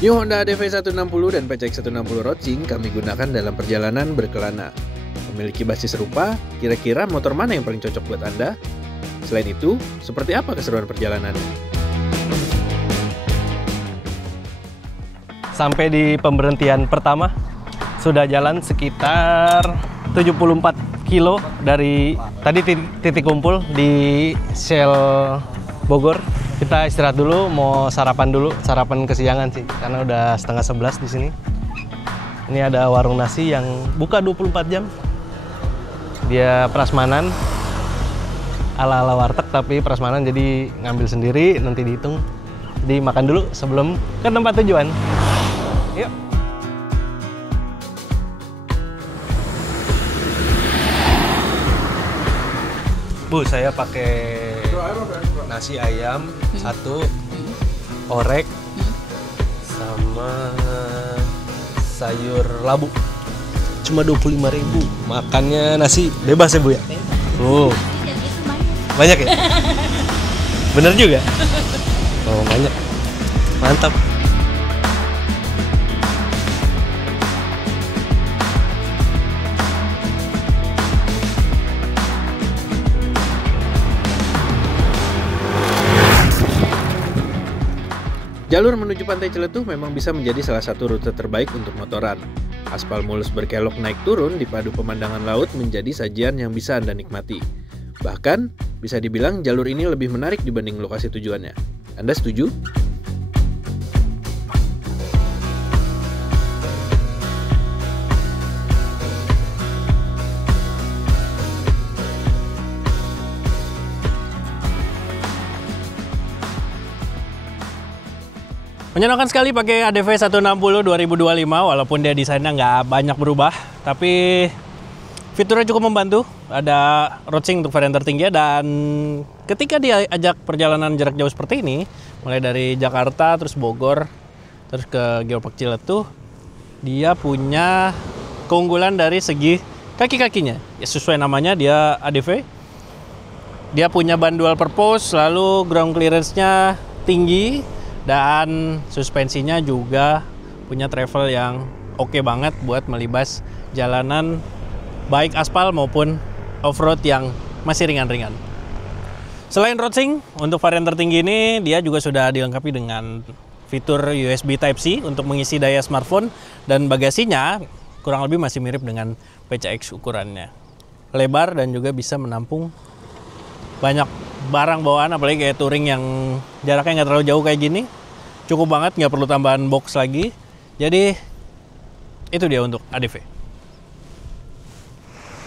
New Honda ADV 160 dan PCX 160 Roadster kami gunakan dalam perjalanan berkelana. Memiliki basis serupa, kira-kira motor mana yang paling cocok buat Anda? Selain itu, seperti apa keseruan perjalanannya? Sampai di pemberhentian pertama, sudah jalan sekitar 74 kilo dari tadi titik kumpul di Shell Bogor. Kita istirahat dulu, mau sarapan dulu, sarapan kesiangan sih, karena udah setengah 11 di sini. Ini ada warung nasi yang buka 24 jam. Dia prasmanan, ala-ala warteg tapi prasmanan, jadi ngambil sendiri, nanti dihitung. Jadi makan dulu sebelum ke tempat tujuan. Yuk. Bu, saya pakai nasi ayam satu, orek, sama sayur labu. Cuma 25.000. Makannya nasi bebas ya, Bu ya? Oh. Banyak ya? Bener juga? Oh, banyak. Mantap. Jalur menuju Pantai Celetuh memang bisa menjadi salah satu rute terbaik untuk motoran. Aspal mulus berkelok naik turun dipadu pemandangan laut menjadi sajian yang bisa Anda nikmati. Bahkan, bisa dibilang jalur ini lebih menarik dibanding lokasi tujuannya. Anda setuju? Menyenangkan sekali pakai ADV 160 2025, walaupun dia desainnya nggak banyak berubah, tapi fiturnya cukup membantu. Ada roadsing untuk varian tertinggi, dan ketika dia ajak perjalanan jarak jauh seperti ini, mulai dari Jakarta, terus Bogor, terus ke Geopark Ciletuh, dia punya keunggulan dari segi kaki-kakinya. Ya, sesuai namanya, dia ADV. Dia punya ban dual purpose, lalu ground clearance-nya tinggi, dan suspensinya juga punya travel yang oke banget buat melibas jalanan baik aspal maupun off-road yang masih ringan-ringan. Selain roadsing, untuk varian tertinggi ini dia juga sudah dilengkapi dengan fitur USB Type-C untuk mengisi daya smartphone, dan bagasinya kurang lebih masih mirip dengan PCX ukurannya. Lebar dan juga bisa menampung banyak barang bawaan, apalagi kayak touring yang jaraknya nggak terlalu jauh kayak gini. Cukup banget, nggak perlu tambahan box lagi. Jadi itu dia untuk ADV.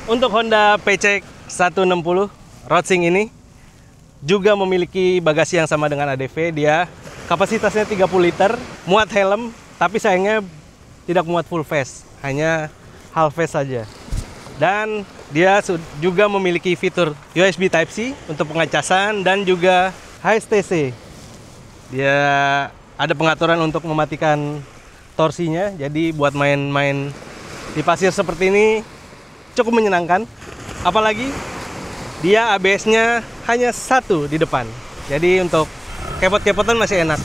Untuk Honda PCX 160 Roadster ini juga memiliki bagasi yang sama dengan ADV. Dia kapasitasnya 30 liter, muat helm, tapi sayangnya tidak muat full face, hanya half face saja. Dan dia juga memiliki fitur USB Type-C untuk pengecasan dan juga HSTC. Dia ada pengaturan untuk mematikan torsinya, jadi buat main-main di pasir seperti ini cukup menyenangkan. Apalagi dia ABS-nya hanya satu di depan, jadi untuk kepot-kepotan masih enak.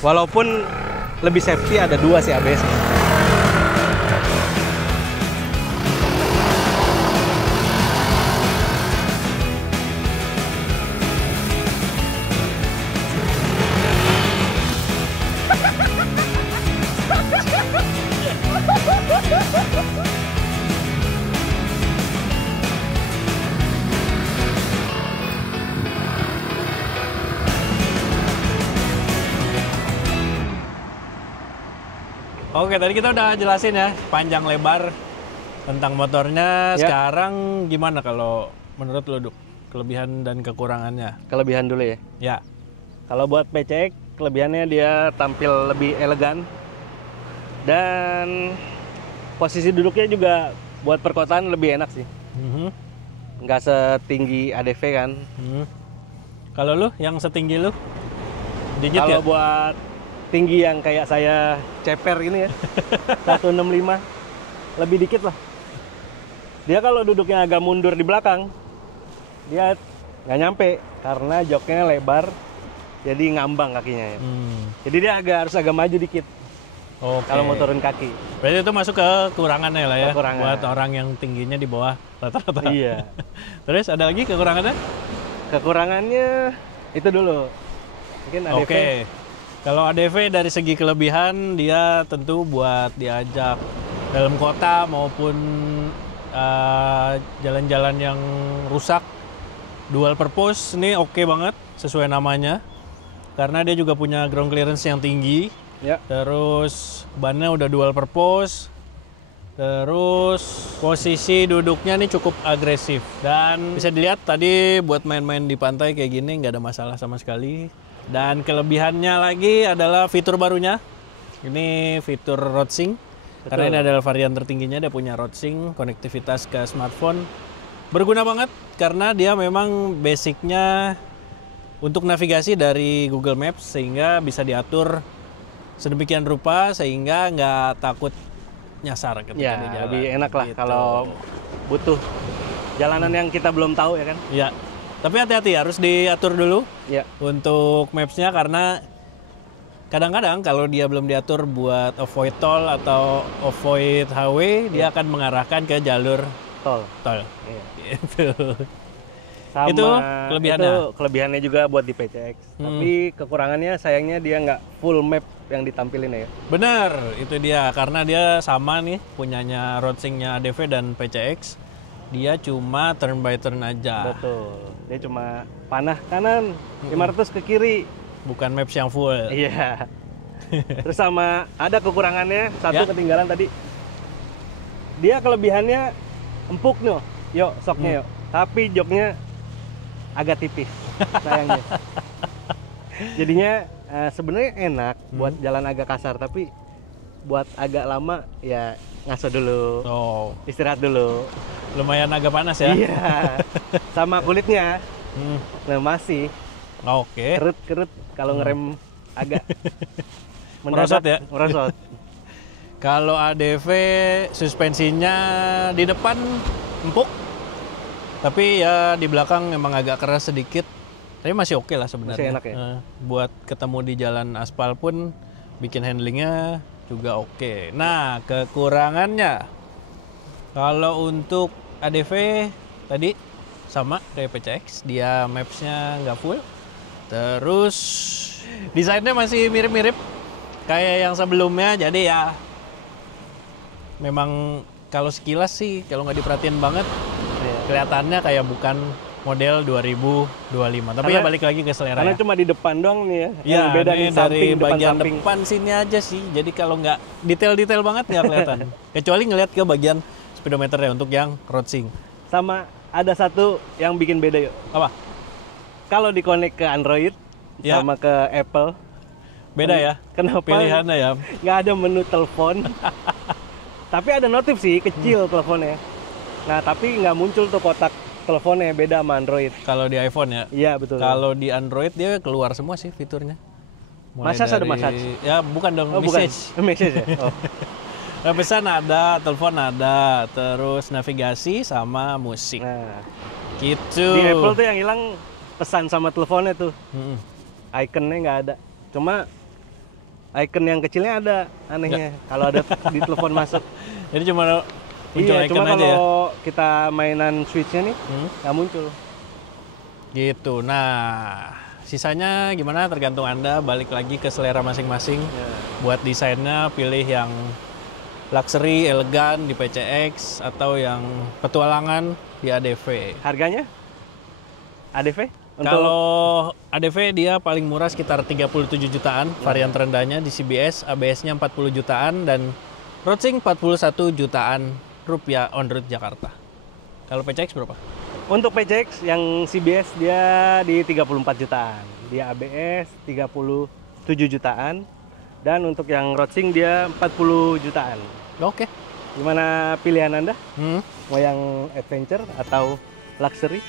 Walaupun lebih safety, ada dua sih ABS-nya. Oke, tadi kita udah jelasin ya panjang lebar tentang motornya. Ya. Sekarang gimana kalau menurut lo, Duk? Kelebihan dan kekurangannya? Kelebihan dulu ya. Ya. Kalau buat PCX, kelebihannya dia tampil lebih elegan. Dan posisi duduknya juga buat perkotaan lebih enak sih. Nggak setinggi ADV kan. Kalau lu, yang setinggi lu? Dikit ya? Kalau buat tinggi yang kayak saya ceper ini ya, 165, lebih dikit lah. Dia kalau duduknya agak mundur di belakang, dia nggak nyampe karena joknya lebar, jadi ngambang kakinya ya. Jadi dia harus agak maju dikit. Oke. kalau mau turun kaki. Berarti itu masuk ke kekurangannya lah ya. Kekurangan. Buat orang yang tingginya di bawah rata-rata. Iya. Terus ada lagi kekurangannya? Kekurangannya itu dulu. Mungkin ADV. Oke. Kalau ADV dari segi kelebihan dia tentu buat diajak dalam kota maupun jalan-jalan yang rusak, dual purpose ini oke banget sesuai namanya. Karena dia juga punya ground clearance yang tinggi. Ya. Terus bannya udah dual purpose. Terus posisi duduknya nih cukup agresif dan bisa dilihat tadi buat main-main di pantai kayak gini nggak ada masalah sama sekali. Dan kelebihannya lagi adalah fitur barunya. Ini fitur RoadSync. Karena ini adalah varian tertingginya, dia punya RoadSync, konektivitas ke smartphone. Berguna banget karena dia memang basicnya untuk navigasi dari Google Maps sehingga bisa diatur sedemikian rupa sehingga nggak takut nyasar ketika Ya, di jalan. lebih enak lah gitu. kalau butuh jalanan yang kita belum tahu ya kan. Ya, tapi hati-hati harus diatur dulu Ya. untuk maps-nya karena kadang-kadang kalau dia belum diatur buat avoid toll atau avoid highway, dia akan mengarahkan ke jalur Tol. tol. Iya. Gitu. Sama Itu kelebihannya. itu kelebihannya juga buat di PCX. Tapi kekurangannya sayangnya dia nggak full map yang ditampilin ya. Bener, itu dia. Karena dia sama nih, punyanya RoadSync-nya ADV dan PCX. Dia cuma turn by turn aja. Betul. Dia cuma panah kanan, 500 ke kiri. Bukan maps yang full. Iya. Terus sama ada kekurangannya, satu Ya. ketinggalan tadi. Dia kelebihannya empuk nih, yuk soknya yuk. Tapi joknya agak tipis, sayangnya. Jadinya sebenarnya enak buat jalan agak kasar, tapi buat agak lama ya ngaso dulu, Oh, istirahat dulu. lumayan agak panas ya. Iya. Sama kulitnya, Hmm, nah masih Oke. kerut-kerut kalau ngerem agak Merosot ya? Merosot. Kalau ADV suspensinya di depan empuk, tapi ya di belakang emang agak keras sedikit. Tapi masih oke lah sebenarnya. Masih enak ya? Buat ketemu di jalan aspal pun bikin handlingnya juga oke. Nah, kekurangannya kalau untuk ADV tadi sama kayak PCX, dia mapsnya nggak full. Terus desainnya masih mirip-mirip kayak yang sebelumnya, jadi ya memang kalau sekilas sih kalau nggak diperhatiin banget Iya. kelihatannya kayak bukan model 2025. Tapi ya Karena- balik lagi ke selera Karena ya. cuma di depan doang nih ya. Ya, Yang beda ini nih dari samping, bagian samping. depan sini aja sih. Jadi kalau nggak detail-detail banget nggak kelihatan. Kecuali ngelihat ke bagian speedometernya untuk yang RoadSync. Sama ada satu yang bikin beda yuk. Apa? Kalau dikonek ke Android Ya. sama ke Apple, Beda ya? kenapa Pilihannya ya. nggak ada menu telepon? Tapi ada notif sih, kecil teleponnya. Nah, tapi nggak muncul tuh kotak teleponnya, beda sama Android. Kalau di iPhone ya. Iya, betul. Kalau di Android dia keluar semua sih fiturnya. Massage ada massage? Ya bukan dong, Oh, bukan. message. Message ya? Oh. Nah, pesan ada, telepon ada, terus navigasi sama musik. Nah, Gitu. di Apple tuh yang hilang pesan sama teleponnya tuh. Mm-mm. Ikonnya nggak ada. Cuma icon yang kecilnya ada, anehnya. Kalau ada di telepon masuk. Jadi cuma muncul Iya, icon cuma aja kalau ya. kita mainan Switch-nya nih, nggak muncul. Gitu. Nah, sisanya gimana tergantung Anda, balik lagi ke selera masing-masing. Ya. Buat desainnya pilih yang luxury, elegan di PCX atau yang petualangan di ADV. Harganya? ADV? Kalau ADV dia paling murah sekitar 37 jutaan, varian terendahnya di CBS, ABS-nya 40 jutaan dan RoadSync 41 jutaan rupiah on road Jakarta. Kalau PCX berapa? Untuk PCX yang CBS dia di 34 jutaan, di ABS 37 jutaan, dan untuk yang RoadSync dia 40 jutaan. Oke. Gimana pilihan Anda? Hmm. Mau yang adventure atau luxury?